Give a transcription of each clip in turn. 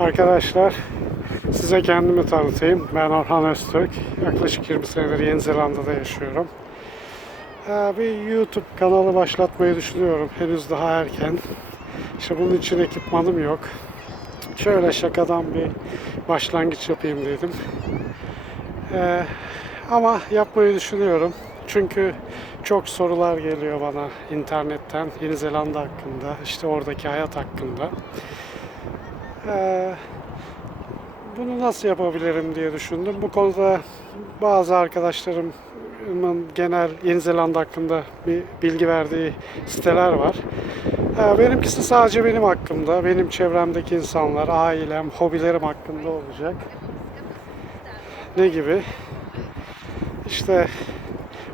Arkadaşlar size kendimi tanıtayım. Ben Orhan Öztürk. Yaklaşık 20 senedir Yeni Zelanda'da yaşıyorum. Ee, Bir YouTube kanalı başlatmayı düşünüyorum. Henüz daha erken. İşte bunun için ekipmanım yok. Şöyle şakadan bir başlangıç yapayım dedim. Ee, ama yapmayı düşünüyorum. Çünkü çok sorular geliyor bana internetten Yeni Zelanda hakkında, işte oradaki hayat hakkında. Ee, bunu nasıl yapabilirim diye düşündüm. Bu konuda bazı arkadaşlarımın genel Yeni Zelanda hakkında bir bilgi verdiği siteler var. Ee, benimkisi sadece benim hakkımda, benim çevremdeki insanlar, ailem, hobilerim hakkında olacak. Ne gibi? İşte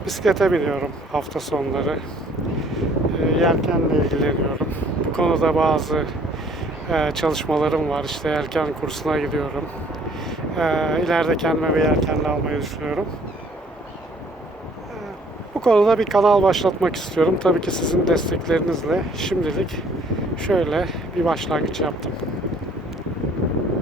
bisiklete biniyorum hafta sonları. Ee, Yelkenle ilgileniyorum. Bu konuda bazı e, çalışmalarım var. İşte yelken kursuna gidiyorum. Ee, ileride kendime bir yelkenle almayı düşünüyorum. Ee, bu konuda bir kanal başlatmak istiyorum. Tabii ki sizin desteklerinizle şimdilik şöyle bir başlangıç yaptım.